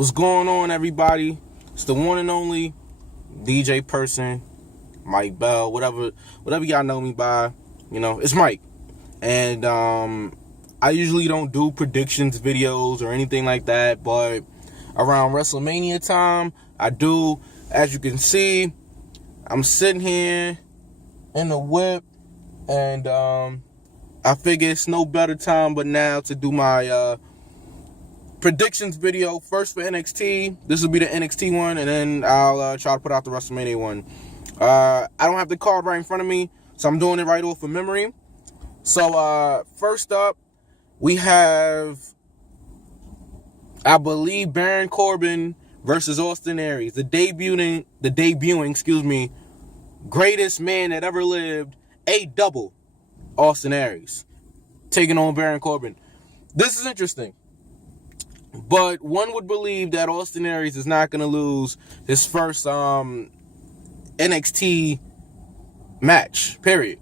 What's going on, everybody? It's the one and only DJ person, Mike Bell, whatever y'all know me by. It's Mike. And I usually don't do predictions videos or anything like that, but around WrestleMania time, I do. As you can see, I'm sitting here in the whip, and I figure it's no better time but now to do my predictions video. First for NXT. This will be the NXT one, and then I'll try to put out the WrestleMania one. I don't have the card right in front of me, so I'm doing it right off of memory. So first up, we have, I believe, Baron Corbin versus Austin Aries, the debuting, greatest man that ever lived, a double Austin Aries, taking on Baron Corbin. This is interesting, but one would believe that Austin Aries is not going to lose his first NXT match, period.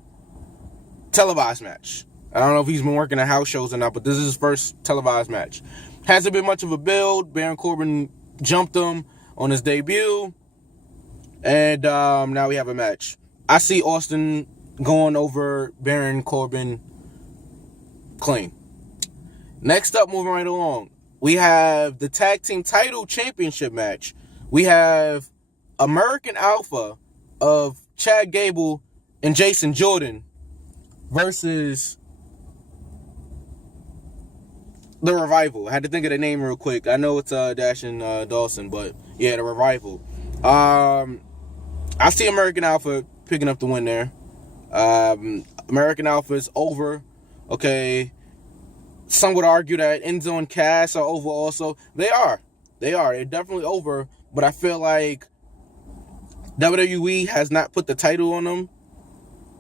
Televised match. I don't know if he's been working at house shows or not, but this is his first televised match. Hasn't been much of a build. Baron Corbin jumped him on his debut, and now we have a match. I see Austin going over Baron Corbin clean. Next up, moving right along, we have the Tag Team Title Championship match. We have American Alpha of Chad Gable and Jason Jordan versus The Revival. I had to think of the name real quick. I know it's Dash and Dawson, but yeah, The Revival. I see American Alpha picking up the win there. American Alpha is over. Okay. Some would argue that Enzo and Cass are over also. They are. They're definitely over, but I feel like WWE has not put the title on them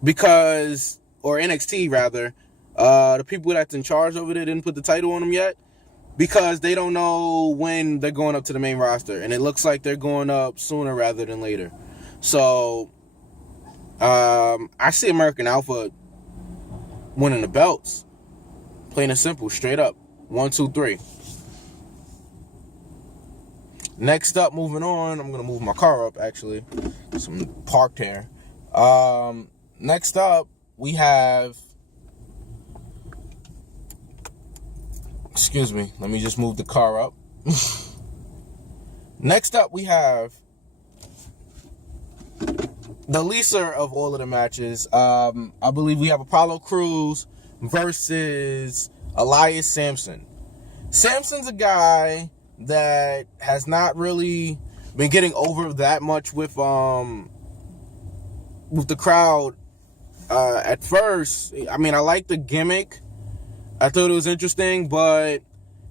because, or NXT rather, the people that's in charge over there didn't put the title on them yet because they don't know when they're going up to the main roster, and it looks like they're going up sooner rather than later. So I see American Alpha winning the belts, plain and simple, straight up. 1, 2, 3. Next up, moving on, I'm gonna move my car up actually. Some parked here. Next up, we have, excuse me, let me just move the car up. Next up, we have the leaser of all of the matches. I believe we have Apollo Crews versus Elias Sampson. Sampson's a guy that has not really been getting over that much with the crowd. At first, I mean, I like the gimmick. I thought it was interesting, but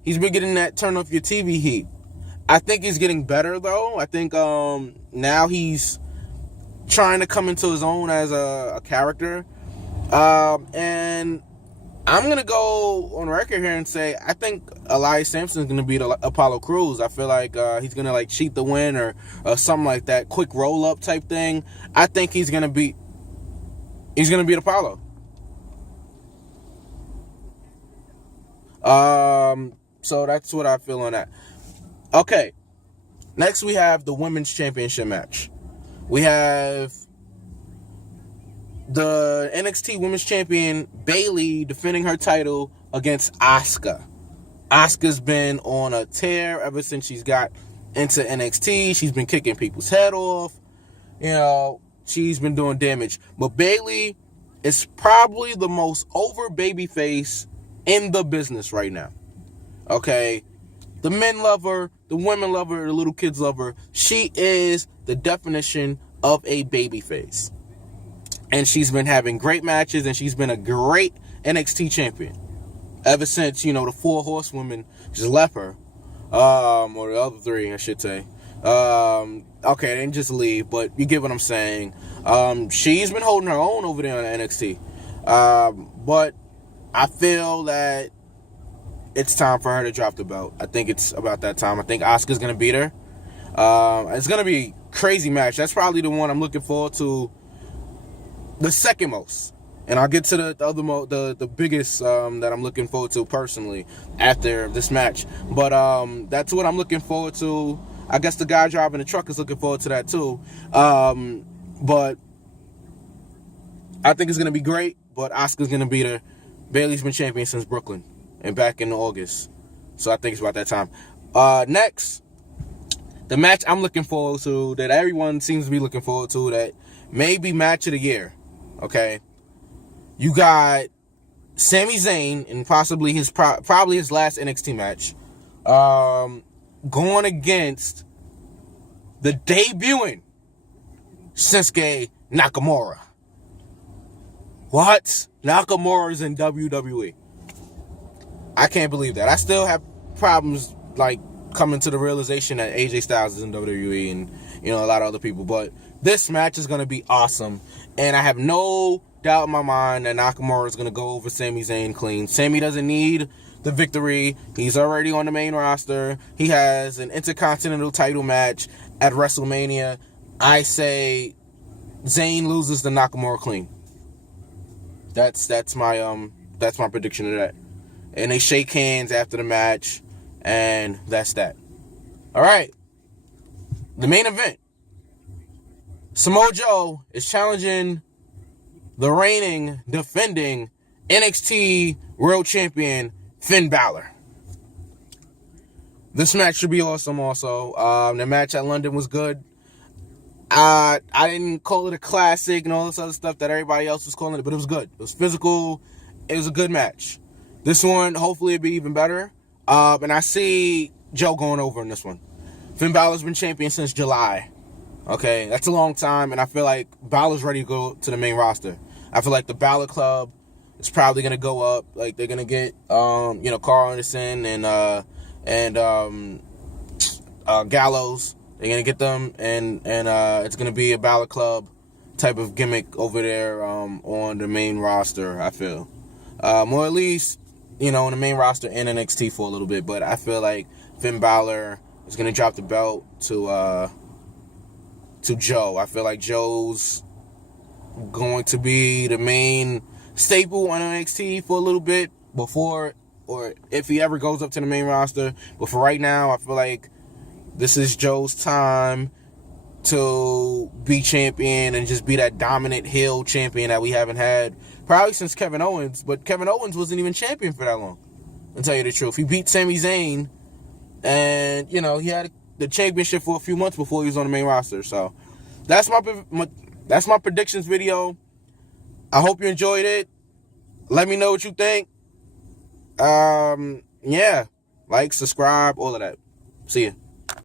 he's been getting that turn off your TV heat. I think he's getting better, though. I think now he's trying to come into his own as a character. And I'm going to go on record here and say I think Elias Sampson is going to beat Apollo Crews. I feel like he's going to cheat the win or something like that. Quick roll-up type thing. I think he's going to beat Apollo. So that's what I feel on that. Okay. Next we have the Women's Championship match. We have the NXT Women's Champion Bayley defending her title against Asuka. Asuka's been on a tear ever since she's got into NXT. She's been kicking people's head off. She's been doing damage. But Bayley is probably the most over babyface in the business right now. Okay? The men love her, the women love her, the little kids love her. She is the definition of a babyface. And she's been having great matches, and she's been a great NXT champion ever since, the 4 horsewomen just left her. Or the other 3, I should say. Okay, they didn't just leave, but you get what I'm saying. She's been holding her own over there on NXT. But I feel that it's time for her to drop the belt. I think it's about that time. I think Asuka's going to beat her. It's going to be a crazy match. That's probably the one I'm looking forward to the second most And I'll get to the biggest that I'm looking forward to personally after this match. But that's what I'm looking forward to. I guess the guy driving the truck is looking forward to that too. But I think it's going to be great. But Asuka's going to be the... Bayley's been champion since Brooklyn and back in August. So I think it's about that time. Next, the match I'm looking forward to, that everyone seems to be looking forward to, that may be match of the year. Okay? You got Sami Zayn in possibly probably his last NXT match, going against the debuting Shinsuke Nakamura. What? Nakamura's in WWE. I can't believe that. I still have problems like coming to the realization that AJ Styles is in WWE and a lot of other people. But this match is going to be awesome, and I have no doubt in my mind that Nakamura is going to go over Sami Zayn clean. Sami doesn't need the victory. He's already on the main roster. He has an Intercontinental title match at WrestleMania. I say Zayn loses to Nakamura clean. That's my prediction of that. And they shake hands after the match, and that's that. All right. The main event. Samoa Joe is challenging the reigning, defending NXT World Champion Finn Balor. This match should be awesome also. The match at London was good. I didn't call it a classic and all this other stuff that everybody else was calling it, but it was good. It was physical. It was a good match. This one, hopefully it'll be even better. And I see Joe going over in this one. Finn Balor's been champion since July. Okay, that's a long time, and I feel like Balor's ready to go to the main roster. I feel like the Balor Club is probably gonna go up. Like they're gonna get Carl Anderson and Gallows. They're gonna get them, and it's gonna be a Balor Club type of gimmick over there on the main roster. I feel, or at least on the main roster in NXT for a little bit. But I feel like Finn Balor is gonna drop the belt to Joe. I feel like Joe's going to be the main staple on NXT for a little bit before, or if he ever goes up to the main roster. But for right now, I feel like this is Joe's time to be champion and just be that dominant heel champion that we haven't had probably since Kevin Owens. But Kevin Owens wasn't even champion for that long, to tell you the truth. He beat Sami Zayn, and he had the championship for a few months before he was on the main roster. So that's my predictions video. I hope you enjoyed it. Let me know what you think. Yeah, like, subscribe, all of that. See ya.